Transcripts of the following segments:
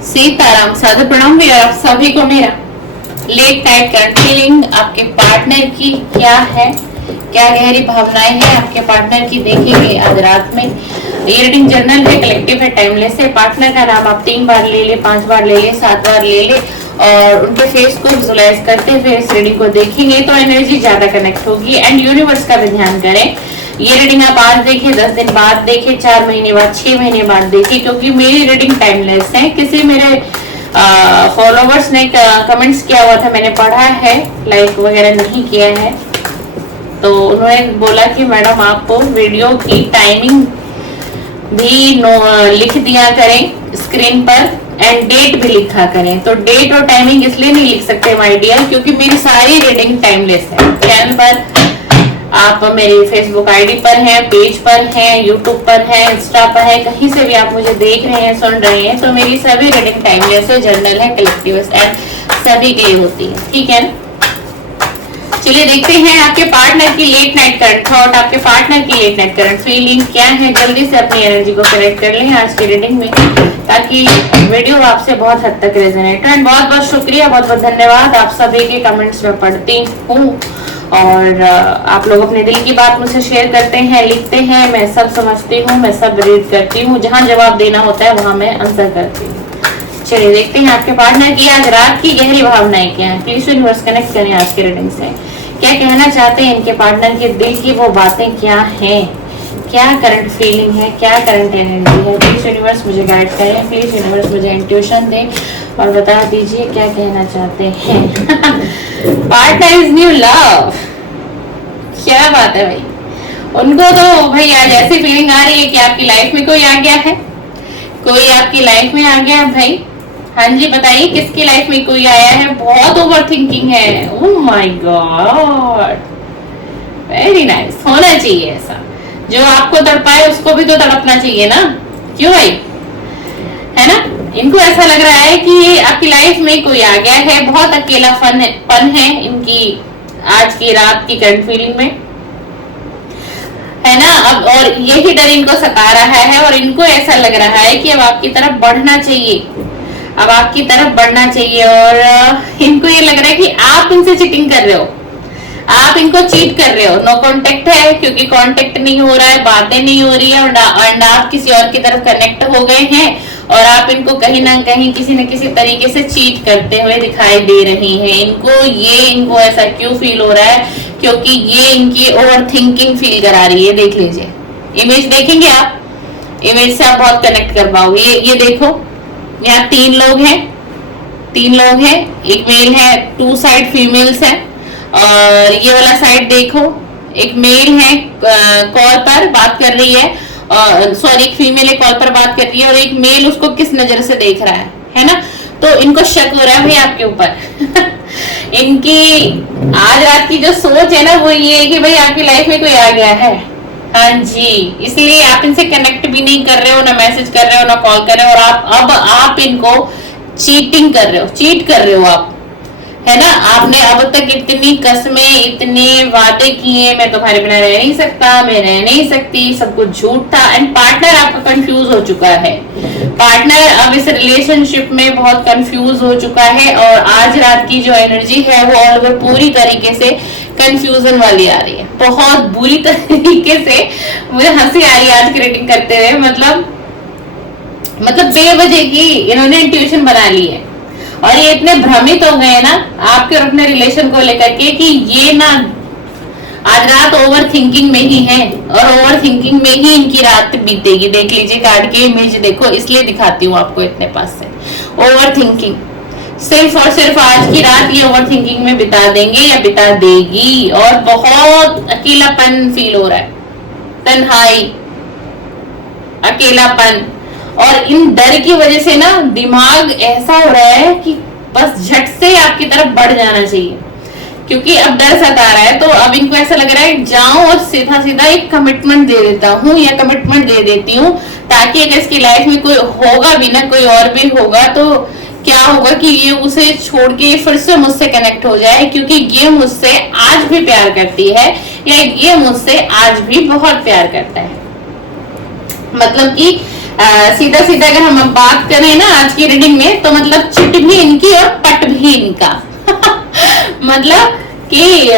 सीताराम, सादर प्रणाम भैया आप सभी को मेरा। लेट नाइट करंट फीलिंग आपके पार्टनर की क्या है, क्या गहरी भावनाएं हैं आपके पार्टनर की, देखेंगे आज रात में। ये रीडिंग जर्नल है, कलेक्टिव है, टाइमलेस है। पार्टनर का नाम आप 3 बार ले ले, 5 बार ले ले, 7 बार ले ले और उनके फेस को विजुअलाइज करते हुए इस रीडिंग को देखेंगे तो एनर्जी ज्यादा कनेक्ट होगी। एंड यूनिवर्स का भी ध्यान करें। ये रीडिंग आप आज देखिए, 10 दिन बाद देखिए, 4 महीने बाद, 6 महीने बाद देखिए, क्योंकि मेरी रीडिंग टाइमलेस है। किसी मेरे फॉलोवर्स ने कमेंट्स किया हुआ था, मैंने पढ़ा है, लाइक वगैरह नहीं किया है, तो उन्होंने बोला कि मैडम आप वीडियो की टाइमिंग भी लिख दिया करें स्क्रीन पर एंड डेट भी लिखा करें। तो डेट और टाइमिंग इसलिए नहीं लिख सकते माय डियर क्योंकि मेरी सारी रीडिंग टाइमलेस है। चैनल पर आप मेरी फेसबुक आईडी पर हैं, पेज पर हैं, यूट्यूब पर हैं, इंस्टा पर है, कहीं से भी आप मुझे देख रहे हैं, सुन रहे हैं, तो मेरी सभी रीडिंग टाइमलेस है, जर्नल है, कलेक्टिव एंड सभी के लिए होती है। ठीक है, चलिए देखते हैं आपके पार्टनर की लेट नाइट करंट थॉट, आपके पार्टनर की लेट नाइट करंट फीलिंग क्या है। जल्दी से अपनी एनर्जी को करेक्ट कर लें आज की रीडिंग में, ताकि वीडियो आपसे बहुत हद तक रेजोनेट हो। एंड बहुत बहुत शुक्रिया, बहुत बहुत धन्यवाद, आप सभी के कमेंट्स में पढ़ती हूँ और आप लोग अपने दिल की बात मुझसे शेयर करते हैं, लिखते हैं, मैं सब समझती हूँ, मैं सब रीड करती हूँ, जहाँ जवाब देना होता है वहां मैं आंसर करती हूँ। चलिए देखते हैं आपके पार्टनर की आज रात की गहरी भावनाएं क्या है। प्लीज यूनिवर्स कनेक्ट करें आज के रीडिंग से, क्या कहना चाहते हैं इनके पार्टनर के दिल की वो बातें क्या हैं, क्या करंट फीलिंग है, क्या करंट एनर्जी है। प्लीज यूनिवर्स मुझे गाइड करें, प्लीज यूनिवर्स मुझे इंट्यूशन दें और बता दीजिए क्या कहना चाहते हैं। पार्टनर इज न्यू लव, क्या बात है भाई। उनको तो भाई आज ऐसी फीलिंग आ रही है कि आपकी लाइफ में कोई आ गया है, कोई आपकी लाइफ में आ गया है भाई। हाँ जी बताइए किसकी लाइफ में कोई आया है। बहुत ओवर थिंकिंग है, oh my God, very nice. होना चाहिए ऐसा, जो आपको तड़पाए उसको भी तो तड़पना चाहिए ना, क्यों भाई, है ना। इनको ऐसा लग रहा है कि आपकी लाइफ में कोई आ गया है, बहुत अकेला पन है इनकी आज की रात की करंट फीलिंग में, है ना। अब और यही डर इनको सता रहा है और इनको ऐसा लग रहा है कि अब आपकी तरफ बढ़ना चाहिए, अब आपकी तरफ बढ़ना चाहिए। और इनको ये लग रहा है कि आप इनसे चीटिंग कर रहे हो, आप इनको चीट कर रहे हो। नो कांटेक्ट है क्योंकि कांटेक्ट नहीं हो रहा है, बातें नहीं हो रही है और आप किसी और की तरफ कनेक्ट हो गए हैं और आप इनको कहीं ना कहीं किसी न किसी तरीके से चीट करते हुए दिखाई दे रही हैं। इनको ऐसा क्यों फील हो रहा है, क्योंकि ये इनकी ओवर थिंकिंग फील करा रही है। देख लीजिए इमेज, देखेंगे आप इमेज से आप बहुत कनेक्ट कर पाओगे। ये देखो यहाँ 3 लोग हैं, 3 लोग हैं, एक मेल है, 2 साइड फीमेल्स है और ये वाला साइड देखो एक मेल है कॉल पर बात कर रही है, सॉरी एक फीमेल कॉल पर बात कर रही है और एक मेल उसको किस नजर से देख रहा है ना। तो इनको शक हो रहा है भाई आपके ऊपर। इनकी आज रात की जो सोच है ना वो ये है कि भाई आपकी लाइफ में कोई आ गया है। हाँ जी, इसलिए आप इनसे कनेक्ट भी नहीं कर रहे हो, ना मैसेज कर रहे हो, ना कॉल कर रहे हो और आप इनको चीटिंग कर रहे हो, चीट कर रहे हो आप, है ना। आपने अब तक इतनी कस्में, इतने वादे किए, मैं तुम्हारे बिना रह नहीं सकता, मैं रह नहीं सकती, सब कुछ झूठ था। एंड पार्टनर आपका कंफ्यूज हो चुका है, पार्टनर अब इस रिलेशनशिप में बहुत कंफ्यूज हो चुका है और आज रात की जो एनर्जी है वो ऑल ओवर पूरी तरीके से कंफ्यूजन वाली आ रही है, बहुत बुरी तरीके से। मुझे हंसी आ रही है आज की रीडिंग करते हुए, मतलब बेवजह की इन्होंने इंट्यूशन बना ली है और ये इतने भ्रमित हो गए ना आपके और अपने रिलेशन को लेकर के कि ये ना आज रात ओवर थिंकिंग में ही है और ओवर थिंकिंग में ही इनकी रात बीतेगी। देख लीजिए कार्ड के इमेज देखो, इसलिए दिखाती हूँ आपको इतने पास से। ओवर थिंकिंग सिर्फ और सिर्फ आज की रात ये ओवर थिंकिंग में बिता देंगे या बिता देगी और बहुत अकेलापन फील हो रहा है, तन्हाई, अकेलापन। और इन डर की वजह से ना दिमाग ऐसा हो रहा है कि बस झट से आपकी तरफ बढ़ जाना चाहिए, क्योंकि अब डर सता रहा है। तो अब इनको ऐसा लग रहा है जाऊं और सीधा सीधा एक कमिटमेंट दे देता हूँ या कमिटमेंट दे देती हूँ, ताकि अगर इसकी लाइफ में कोई होगा भी ना, कोई और भी होगा, तो क्या होगा कि ये उसे छोड़ के फिर से मुझसे कनेक्ट हो जाए, क्योंकि ये मुझसे आज भी प्यार करती है या ये मुझसे आज भी बहुत प्यार करता है। मतलब कि सीधा सीधा अगर हम अब बात करें ना आज की रीडिंग में, तो मतलब चिट भी इनकी और पट भी इनका। मतलब कि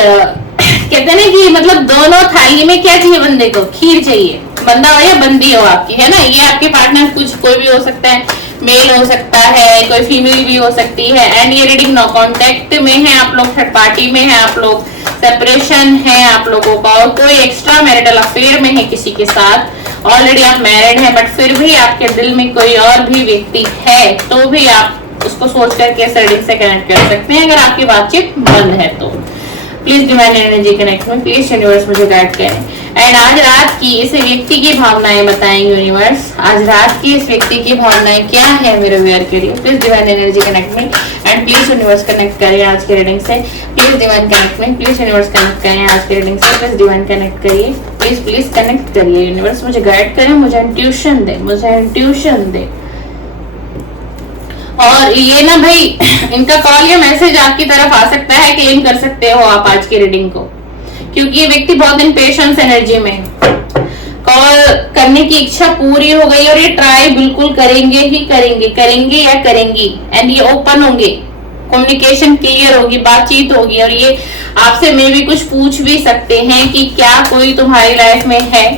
कहते हैं ना कि मतलब दोनों थाली में क्या चाहिए बंदे को, खीर चाहिए। बंदा हो या बंदी हो आपकी, है ना, ये आपके पार्टनर कुछ कोई भी हो सकता है, मेल हो सकता है, कोई फीमेल भी हो सकती है। एंड ये रीडिंग नो कांटेक्ट में है आप लोग, थर्ड पार्टी में है आप लोग, सेपरेशन है आप लोगों का, और कोई एक्स्ट्रा मैरिटल अफेयर में है किसी के साथ। ऑलरेडी आप मैरिड हैं बट फिर भी आपके दिल में कोई और भी व्यक्ति है, तो भी आप उसको सोच करके इस रीडिंग से कनेक्ट कर सकते हैं अगर आपकी बातचीत बंद है तो। प्लीज डिवाइन एनर्जी कनेक्ट में, प्लीज यूनिवर्स मुझे गाइड करें। एंड आज रात की इस व्यक्ति की भावनाएं बताएं यूनिवर्स, आज रात की इस व्यक्ति की भावनाएं क्या है मेरे व्यूअर के लिए। प्लीज डिवाइन एनर्जी कनेक्ट में एंड प्लीज यूनिवर्स कनेक्ट करें आज के रीडिंग से। प्लीज डिवाइन कनेक्ट में, प्लीज यूनिवर्स कनेक्ट करें आज के रीडिंग से। प्लीज डिवाइन कनेक्ट करिए, प्लीज प्लीज कनेक्ट करिए यूनिवर्स, मुझे गाइड करें, मुझे इंट्यूशन दे, मुझे इंट्यूशन दे। और ये ना भाई इनका कॉल या मैसेज आपकी तरफ आ सकता है, क्लेम कर सकते हो आप आज की रीडिंग को, क्योंकि ये व्यक्ति बहुत इम्पेशंस एनर्जी में है। कॉल करने की इच्छा पूरी हो गई और ये ट्राई बिल्कुल करेंगे ही करेंगे, करेंगे या करेंगी। एंड ये ओपन होंगे, कम्युनिकेशन क्लियर होगी, बातचीत होगी, और ये आपसे मे भी कुछ पूछ भी सकते हैं कि क्या कोई तुम्हारी लाइफ में है,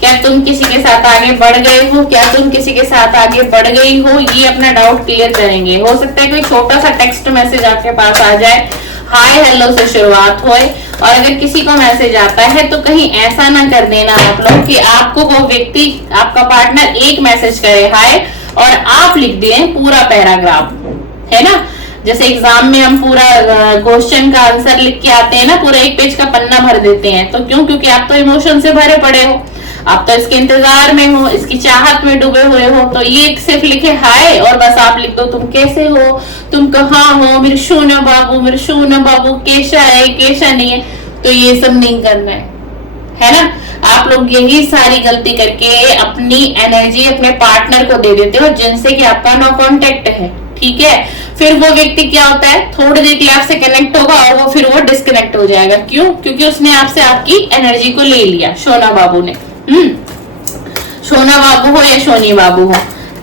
क्या तुम किसी के साथ आगे बढ़ गए हो, क्या तुम किसी के साथ आगे बढ़ गई हो, ये अपना डाउट क्लियर करेंगे। हो सकता है कोई छोटा सा टेक्स्ट मैसेज आपके पास आ जाए, हाय हेलो से शुरुआत होए, और अगर किसी को मैसेज आता है तो कहीं ऐसा ना कर देना आप लोग कि आपको वो व्यक्ति, आपका पार्टनर एक मैसेज करे हाय और आप लिख दिए पूरा पैराग्राफ, है ना। जैसे एग्जाम में हम पूरा क्वेश्चन का आंसर लिख के आते हैं ना, पूरा एक पेज का पन्ना भर देते हैं, तो क्यों, क्योंकि आप तो इमोशन से भरे पड़े हो, आप तो इसके इंतजार में हो, इसकी चाहत में डूबे हुए हो। तो ये सिर्फ लिखे हाय और बस आप लिख दो तुम कैसे हो, तुम कहाँ हो, मेरे शून्य बाबू कैसा है, कैसा नहीं है। तो ये सब नहीं करना है ना। आप लोग यही सारी गलती करके अपनी एनर्जी अपने पार्टनर को दे देते हो जिनसे कि आपका नो कांटेक्ट है, ठीक है। फिर वो व्यक्ति क्या होता है, थोड़ी देर के लिए आपसे कनेक्ट होगा और वो फिर वो डिस्कनेक्ट हो जाएगा। क्यों? क्योंकि उसने आपसे आपकी एनर्जी को ले लिया, सोना बाबू ने। सोना बाबू हो या सोनी बाबू हो,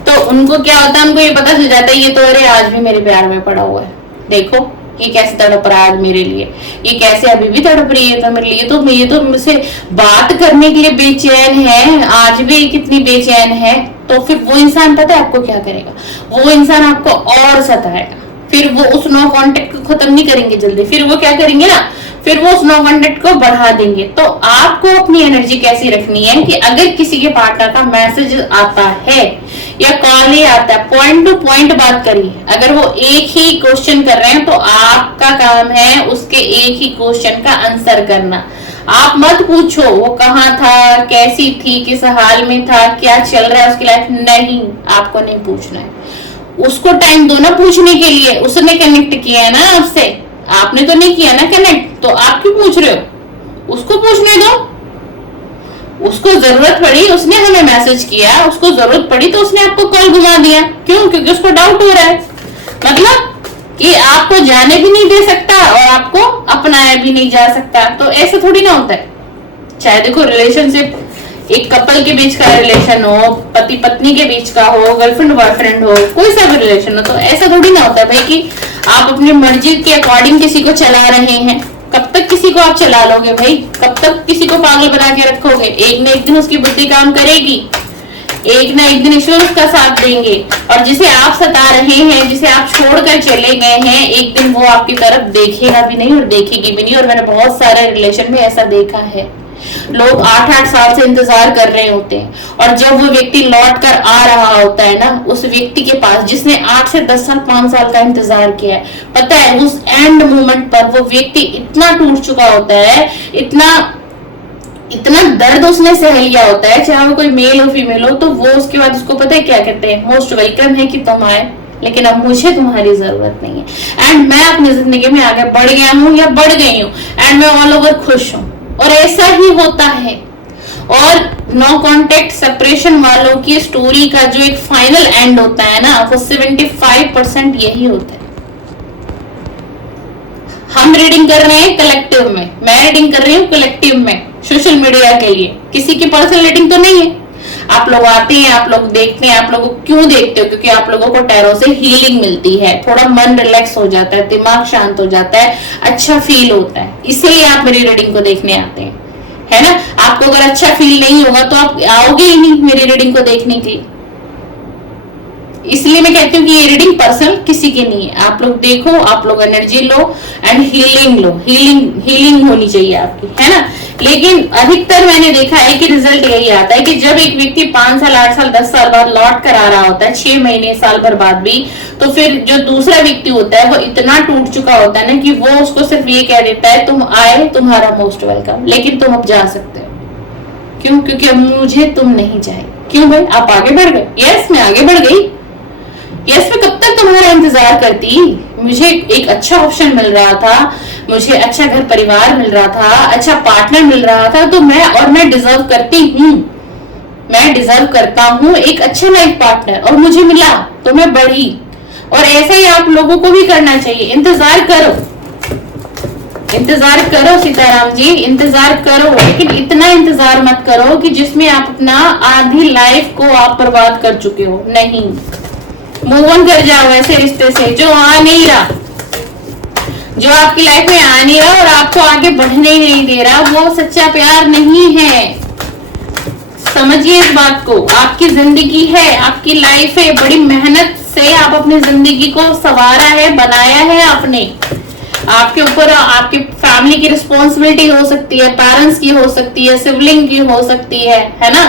तो उनको क्या होता है, उनको ये पता चल जाता है ये तो अरे आज भी मेरे प्यार में पड़ा हुआ है, देखो ये कैसे तड़प रहा है मेरे लिए, ये कैसे अभी भी तड़प रही है तो मेरे लिए, तो ये तो मुझसे बात करने के लिए बेचैन है, आज भी कितनी बेचैन है। तो फिर वो इंसान पता है आपको क्या करेगा, वो इंसान आपको और सताएगा। फिर वो उस नो कांटेक्ट को खत्म नहीं करेंगे जल्दी, फिर वो क्या करेंगे ना, फिर वो उस नो कांटेक्ट को बढ़ा देंगे। तो आपको अपनी एनर्जी कैसी रखनी है कि अगर किसी के पार्टनर का मैसेज आता है या कॉल ही आता है, पॉइंट टू पॉइंट बात करिए। अगर वो एक ही क्वेश्चन कर रहे हैं तो आपका काम है उसके एक ही क्वेश्चन का आंसर करना। आप मत पूछो वो कहाँ था, कैसी थी, किस हाल में था, क्या चल रहा है उसकी लाइफ, नहीं, आपको नहीं पूछना है। उसको टाइम दो ना पूछने के लिए, उसने कनेक्ट किया है ना आपसे, आपने तो नहीं किया ना कनेक्ट, तो आप क्यों पूछ रहे हो, उसको पूछने दो। उसको जरूरत पड़ी, उसने हमें मैसेज किया, उसको जरूरत पड़ी तो उसने आपको कॉल घुमा दिया। क्यों? क्योंकि उसको डाउट हो रहा है, मतलब कि आपको जाने भी नहीं दे सकता और आपको अपनाया भी नहीं जा सकता। तो ऐसा थोड़ी ना होता है। चाहे देखो रिलेशनशिप एक कपल के बीच का रिलेशन हो, पति पत्नी के बीच का हो, गर्लफ्रेंड बॉयफ्रेंड हो, कोई सा भी रिलेशन हो, तो ऐसा थोड़ी ना होता है भाई कि आप अपनी मर्जी के अकॉर्डिंग किसी को चला रहे हैं। कब तक किसी को आप चला लोगे भाई, कब तक किसी को पागल बना के रखोगे। एक ना एक दिन उसकी बुद्धि काम करेगी, एक ना एक दिन ईश्वर उसका साथ देंगे। और जिसे आप सता रहे हैं, जिसे आप छोड़कर चले गए हैं, एक दिन वो आपकी तरफ देखेगा भी नहीं और देखेगी भी नहीं। और मैंने बहुत सारे रिलेशन में ऐसा देखा है, लोग 8-8 साल से इंतजार कर रहे होते हैं और जब वो व्यक्ति लौट कर आ रहा होता है ना, उस व्यक्ति के पास जिसने 8 से 10 साल 5 साल का इंतजार किया है, पता है उस एंड मोमेंट पर वो व्यक्ति इतना टूट चुका होता है, इतना दर्द उसने सह लिया होता है, चाहे वो कोई मेल हो फीमेल हो, तो वो उसके बाद उसको पता है क्या कहते हैं, मोस्ट वेलकम है कि तुम आए, लेकिन अब मुझे तुम्हारी जरूरत नहीं है। एंड मैं अपनी जिंदगी में आगे बढ़ गया हूँ या बढ़ गई हूँ एंड मैं ऑल ओवर खुश हूँ। और ऐसा ही होता है। और नो कांटेक्ट सेपरेशन वालों की स्टोरी का जो एक फाइनल एंड होता है ना, वो 75% यही होता है। हम रीडिंग कर रहे हैं कलेक्टिव में, मैं रीडिंग कर रही हूँ कलेक्टिव में, सोशल मीडिया के लिए, किसी की पर्सनल रीडिंग तो नहीं है। आप लोग आते हैं, आप लोग देखते हैं। आप लोगों को क्यों देखते हो? क्योंकि आप लोगों को टैरो से हीलिंग मिलती है, थोड़ा मन रिलैक्स हो जाता है, दिमाग शांत हो जाता है, अच्छा फील होता है, इसलिए आप मेरी रीडिंग को देखने आते हैं, है ना। आपको अगर अच्छा फील नहीं होगा तो आप आओगे ही नहीं मेरी रीडिंग को देखने के लिए। इसलिए मैं कहती हूँ कि ये रीडिंग पर्सनल किसी की नहीं है। आप लोग देखो, आप लोग energy low and healing low. Healing होनी चाहिए आपकी, है ना। लेकिन अधिकतर मैंने देखा है कि रिजल्ट यही आता है कि जब एक व्यक्ति 5 साल 8 साल 10 साल बाद लौट कर आ रहा होता है, 6 महीने साल भर बाद भी, तो फिर जो दूसरा व्यक्ति होता है वो इतना टूट चुका होता है ना कि वो उसको सिर्फ ये कह देता है तुम आए, तुम्हारा मोस्ट वेलकम, लेकिन तुम अब जा सकते हो। क्यों? क्योंकि अब मुझे तुम नहीं चाहिए। क्यों भाई? आप आगे बढ़ गए। यस, मैं आगे बढ़ गई। यस, मैं कब तक तुम्हारा इंतजार करती? मुझे एक अच्छा ऑप्शन मिल रहा था, मुझे अच्छा घर परिवार मिल रहा था, अच्छा पार्टनर मिल रहा था, तो मैं डिजर्व करती हूँ, मैं डिजर्व करता हूँ एक अच्छा लाइफ पार्टनर, और मुझे मिला तो मैं बढ़ी। और ऐसा ही आप लोगों को भी करना चाहिए। इंतजार करो, इंतजार करो सीताराम जी, इंतजार करो, लेकिन इतना इंतजार मत करो कि जिसमें आप अपना आधी लाइफ को आप बर्बाद कर चुके हो। नहीं, मूव ऑन कर जाओ ऐसे रिश्ते से जो आ नहीं रहा, जो आपकी लाइफ में आ नहीं रहा और आपको आगे बढ़ने ही नहीं दे रहा, वो सच्चा प्यार नहीं है। समझिए इस बात को। आपकी जिंदगी है, आपकी लाइफ है, बड़ी मेहनत से आप अपनी जिंदगी को संवारा है, बनाया है आपने। आपके ऊपर आपकी फैमिली की रिस्पॉन्सिबिलिटी हो सकती है, पेरेंट्स की हो सकती है, सिबलिंग की हो सकती है ना।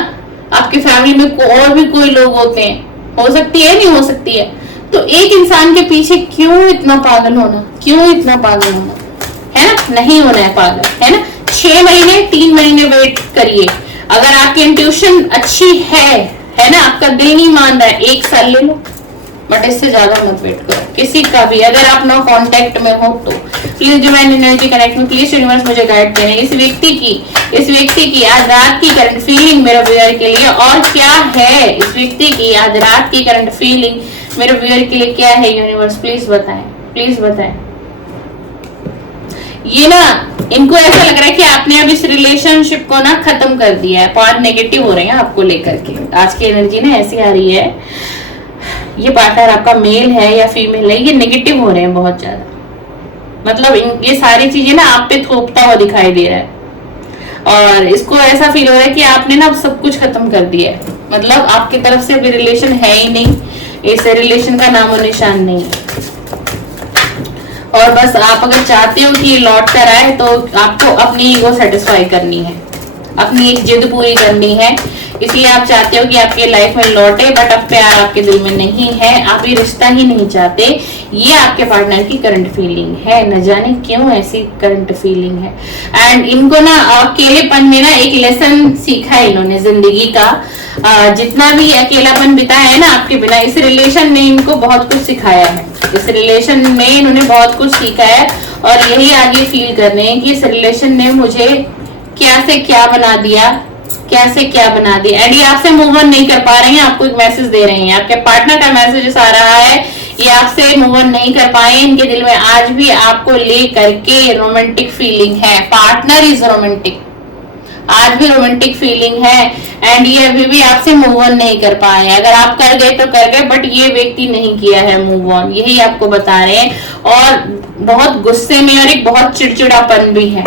आपकी फैमिली में और भी कोई लोग होते हैं, हो सकती है, नहीं हो सकती है। तो एक इंसान के पीछे क्यों इतना पागल होना? क्यों इतना पागल होना, है ना। नहीं होना है पागल, है ना। 6 महीने 3 महीने वेट करिए। अगर आपकी इंट्यूशन अच्छी है ना, आपका दिल नहीं मान रहा है, 1 साल ले लो, बट इससे ज्यादा मत वेट करो किसी का भी। अगर आप नो कांटेक्ट में हो तो प्लीज डिवाइन एनर्जी कनेक्ट में, प्लीज यूनिवर्स मुझे गाइड करें। इस व्यक्ति की आज रात की करंट फीलिंग मेरे व्यूअर के लिए और क्या है? इस व्यक्ति की आज रात की करंट फीलिंग मेरे व्यूअर के लिए क्या है? यूनिवर्स प्लीज बताएं, प्लीज बताएं। ये ना, इनको ऐसा लग रहा है कि आपने अब इस रिलेशनशिप को ना खत्म कर दिया है। बहुत नेगेटिव हो रहे हैं आपको लेकर के। आज की एनर्जी ना ऐसी आ रही है, ये पार्टनर आपका मेल है या फीमेल है, ये नेगेटिव हो रहे हैं बहुत ज्यादा। मतलब ये सारी चीजें ना आप पे थोपता हुआ दिखाई दे रहा है, और इसको ऐसा फील हो रहा है कि आपने ना सब कुछ खत्म कर दिया है। मतलब आपकी तरफ से अभी रिलेशन है ही नहीं, इस रिलेशन का नामो निशान नहीं है। और बस आप अगर चाहते हो कि लौट कर आए तो आपको अपनी ईगो सेटिस्फाई करनी है, अपनी एक जिद पूरी करनी है। इसलिए आप चाहते हो कि आपके लाइफ में लौटे, बट अब प्यार आपके दिल में नहीं है, आप ये रिश्ता ही नहीं चाहते। ये आपके पार्टनर की करंट फीलिंग है, न जाने क्यों ऐसी करंट फीलिंग है। एंड इनको ना अकेलेपन में ना एक लेसन सीखा है इन्होंने जिंदगी का। जितना भी अकेलापन बिताया है ना आपके बिना, इस रिलेशन ने इनको बहुत कुछ सिखाया है। इस रिलेशन में इन्होंने बहुत कुछ सीखा है, और यही आगे फील कर रहे हैं कि इस रिलेशन ने मुझे क्या से क्या बना दिया, क्या से क्या बना दिया। एंड ये आपसे मूव ऑन नहीं कर पा रहे हैं, आपको एक मैसेज दे रहे हैं। आपके पार्टनर का मैसेज आ रहा है, ये आपसे मूव ऑन नहीं कर पाए। इनके दिल में आज भी आपको ले करके रोमांटिक फीलिंग है। पार्टनर इज रोमांटिक, आज भी रोमांटिक फीलिंग है, एंड ये अभी भी आपसे मूव ऑन नहीं कर पाए। अगर आप कर गए तो कर गए, बट ये व्यक्ति नहीं किया है मूव ऑन, यही आपको बता रहे हैं। और बहुत गुस्से में और एक बहुत चिड़चिड़ापन भी है।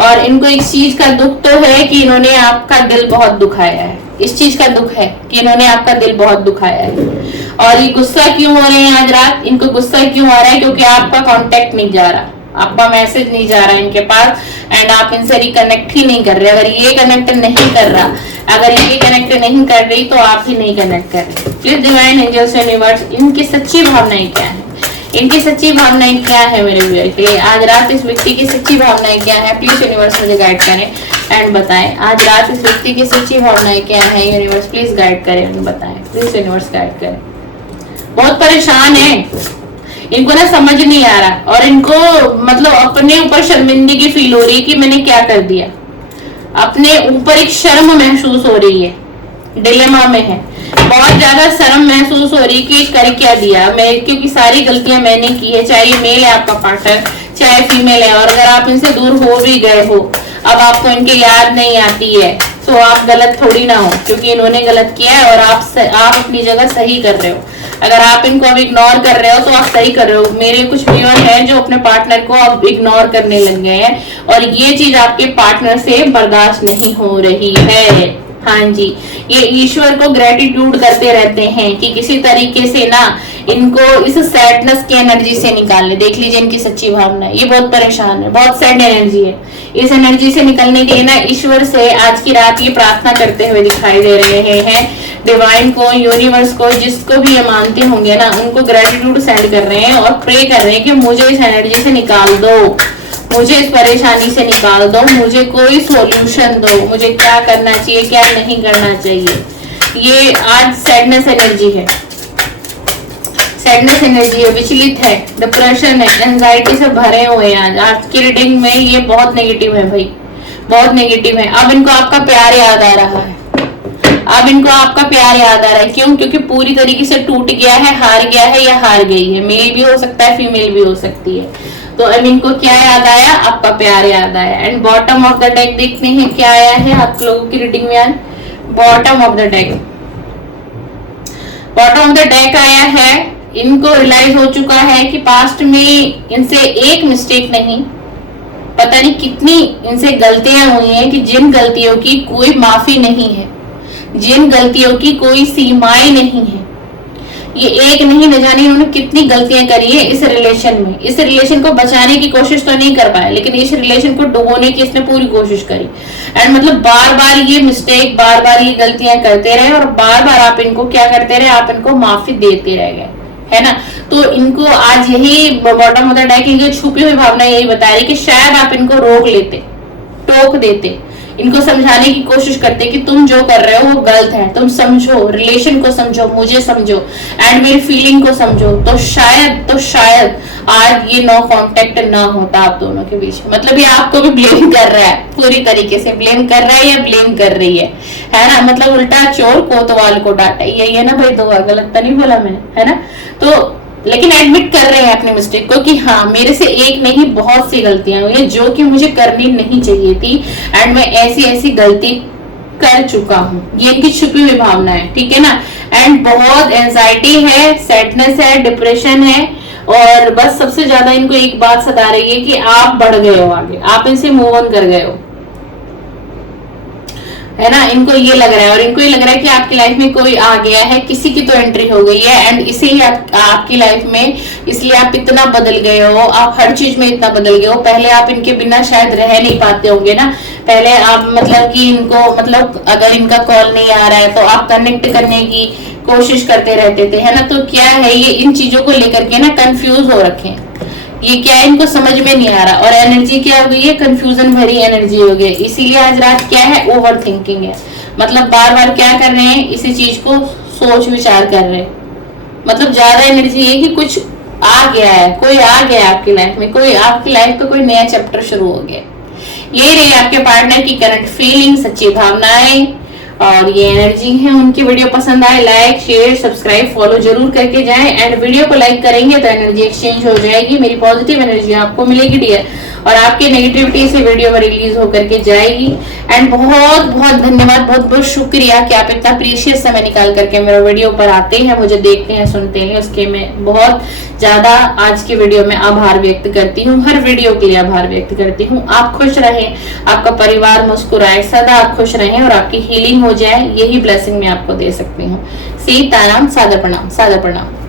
और इनको इस चीज का दुख तो है कि इन्होंने आपका दिल बहुत दुखाया है। इस चीज का दुख है कि इन्होंने आपका दिल बहुत दुखाया है। और ये गुस्सा क्यों हो रहे हैं आज रात? इनको गुस्सा क्यों आ रहा है? क्योंकि आपका कांटेक्ट नहीं जा रहा, आपका मैसेज नहीं जा रहा इनके पास, एंड आप इनसे रिकनेक्ट ही नहीं कर रहे। अगर ये कनेक्ट नहीं कर रहा, अगर ये कनेक्ट नहीं कर रही, तो आप ही नहीं कनेक्ट कर रहे। प्लीज डिवाइन एंजल्स यूनिवर्स, इनकी सच्ची भावनाएं क्या है? इनकी सच्ची भावनाएं क्या है मेरे व्यूअर के लिए? आज रात इस व्यक्ति की सच्ची भावनाएं क्या है? प्लीज यूनिवर्स मुझे गाइड करें एंड बताएं। आज रात इस व्यक्ति की सच्ची भावनाएं क्या है? यूनिवर्स प्लीज गाइड करें एंड बताएं। प्लीज यूनिवर्स गाइड करें। बहुत परेशान है, इनको ना समझ नहीं आ रहा, और इनको मतलब अपने ऊपर शर्मिंदगी फील हो रही है कि मैंने क्या कर दिया। अपने ऊपर एक शर्म महसूस हो रही है, डिलेमा में है, बहुत ज्यादा शर्म महसूस हो रही है कि कर क्या दिया मैं, क्योंकि सारी गलतियां मैंने की है। चाहे ये मेल है आपका पार्टनर, चाहे फीमेल है, और अगर आप इनसे दूर हो भी गए हो, अब आपको इनकी याद नहीं आती है, तो आप गलत थोड़ी ना हो, क्योंकि इन्होंने गलत किया है और आप अपनी जगह सही कर रहे हो। अगर आप इनको अब इग्नोर कर रहे हो तो आप सही कर रहे हो। मेरे कुछ व्यूअर हैं जो अपने पार्टनर को अब इग्नोर करने लग गए हैं और ये चीज आपके पार्टनर से बर्दाश्त नहीं हो रही है। हाँ जी, ये ईश्वर को ग्रेटिट्यूड करते रहते हैं कि किसी तरीके से ना इनको इस सैडनेस की एनर्जी से निकालने। देख लीजिए इनकी सच्ची भावना है, ये बहुत परेशान है, बहुत सैड एनर्जी है। इस एनर्जी से निकलने के लिए ना ईश्वर से आज की रात ये प्रार्थना करते हुए दिखाई दे रहे हैं। डिवाइन को, यूनिवर्स को, जिसको भी ये मानते होंगे ना, उनको ग्रेटिट्यूड सेंड कर रहे हैं और प्रे कर रहे हैं कि मुझे इस एनर्जी से निकाल दो, मुझे इस परेशानी से निकाल दो, मुझे कोई सॉल्यूशन दो, मुझे क्या करना चाहिए, क्या नहीं करना चाहिए। ये आज सैडनेस एनर्जी है, सैडनेस एनर्जी है, विचलित है, डिप्रेशन है, एंजाइटी से भरे हुए हैं। आज की रीडिंग में ये बहुत नेगेटिव है भाई, बहुत नेगेटिव है। अब इनको आपका प्यार याद आ रहा है, अब इनको आपका प्यार याद आ रहा है। क्यों? क्योंकि पूरी तरीके से टूट गया है, हार गया है या हार गई है। मेल भी हो सकता है, फीमेल भी हो सकती है। तो अब इनको क्या याद आया? आपका प्यार याद आया। And bottom of the deck देखते हैं क्या आया है आप लोगों की रीडिंग में। आज bottom of the deck, bottom of the deck आया है। इनको रियलाइज हो चुका है कि पास्ट में इनसे एक मिस्टेक नहीं, पता नहीं कितनी इनसे गलतियां हुई हैं कि जिन गलतियों की कोई माफी नहीं है, जिन गलतियों की कोई सीमाएं नहीं है। ये एक नहीं, न जाने इन्होंने कितनी गलतियां करी है इस रिलेशन में। इस रिलेशन को बचाने की कोशिश तो नहीं कर पाया, लेकिन इस रिलेशन को डुबोने की इसने पूरी कोशिश करी। एंड मतलब बार बार ये मिस्टेक, बार बार ये गलतियां करते रहे और बार बार आप इनको क्या करते रहे? आप इनको माफी देते रह गए, है ना। तो इनको आज यही बॉटम ऑफ द डेक की छुपी हुई भावना यही बता रही कि शायद आप इनको रोक लेते, टोक देते, इनको समझाने की कोशिश करते कि तुम जो कर रहे हो वो गलत है, तुम समझो, रिलेशन को समझो, मुझे समझो एंड मेरी फीलिंग को समझो, तो शायद आज ये नो कांटेक्ट ना होता आप दोनों के बीच। मतलब ये आपको भी ब्लेम कर रहा है, पूरी तरीके से ब्लेम कर रहा है या ब्लेम कर रही है ना। मतलब उल्टा चोर कोतवाल को डांटे, यही है ना भाई। दो गलत तो नहीं बोला मैंने, है ना। तो लेकिन एडमिट कर रहे हैं अपनी मिस्टेक को कि हाँ मेरे से एक नहीं बहुत सी गलतियां हुई है जो कि मुझे करनी नहीं चाहिए थी एंड मैं ऐसी ऐसी गलती कर चुका हूँ। ये इनकी छुपी हुई भावना है, ठीक है ना। एंड बहुत एंजाइटी है, सैडनेस है, डिप्रेशन है और बस सबसे ज्यादा इनको एक बात सता रही है कि आप बढ़ गए हो आगे, आप इनसे मूव ऑन कर गए हो, है ना। इनको ये लग रहा है और इनको ये लग रहा है कि आपकी लाइफ में कोई आ गया है, किसी की तो एंट्री हो गई है एंड इसीलिए आपकी लाइफ में, इसलिए आप इतना बदल गए हो, आप हर चीज में इतना बदल गए हो। पहले आप इनके बिना शायद रह नहीं पाते होंगे ना। पहले आप मतलब कि इनको, मतलब अगर इनका कॉल नहीं आ रहा है तो आप कनेक्ट करने की कोशिश करते रहते थे, है ना। तो क्या है, ये इन चीजों को लेकर के ना कंफ्यूज हो रखे हैं। ये क्या है, इनको समझ में नहीं आ रहा और एनर्जी क्या हो गई है? कंफ्यूजन भरी एनर्जी हो गई। इसीलिए आज रात क्या है? ओवर थिंकिंग है। मतलब बार बार क्या कर रहे हैं? इसी चीज को सोच विचार कर रहे हैं। मतलब ज्यादा एनर्जी है कि कुछ आ गया है, कोई आ गया आपकी लाइफ में, कोई आपकी लाइफ पे कोई नया चैप्टर शुरू हो गया। यही रही आपके पार्टनर की करंट फीलिंग, सच्ची भावनाएं और ये एनर्जी है उनकी। वीडियो पसंद आए लाइक शेयर सब्सक्राइब फॉलो जरूर करके जाएं एंड वीडियो को लाइक करेंगे तो एनर्जी एक्सचेंज हो जाएगी, मेरी पॉजिटिव एनर्जी आपको मिलेगी डियर और आपकी नेगेटिविटी से वीडियो में रिलीज होकर के जाएगी। एंड बहुत बहुत धन्यवाद, बहुत बहुत शुक्रिया कि आप इतना प्रीशियस समय निकाल करके मेरे वीडियो पर आते हैं, मुझे देखते हैं, सुनते हैं। उसके मैं बहुत ज्यादा आज की वीडियो में आभार व्यक्त करती हूँ, हर वीडियो के लिए आभार व्यक्त करती हूँ। आप खुश रहें, आपका परिवार मुस्कुराए, सदा आप खुश रहें और आपकी हीलिंग हो जाए, यही ब्लेसिंग मैं आपको दे सकती हूँ। सीताराम, सादर प्रणाम, सादर प्रणाम।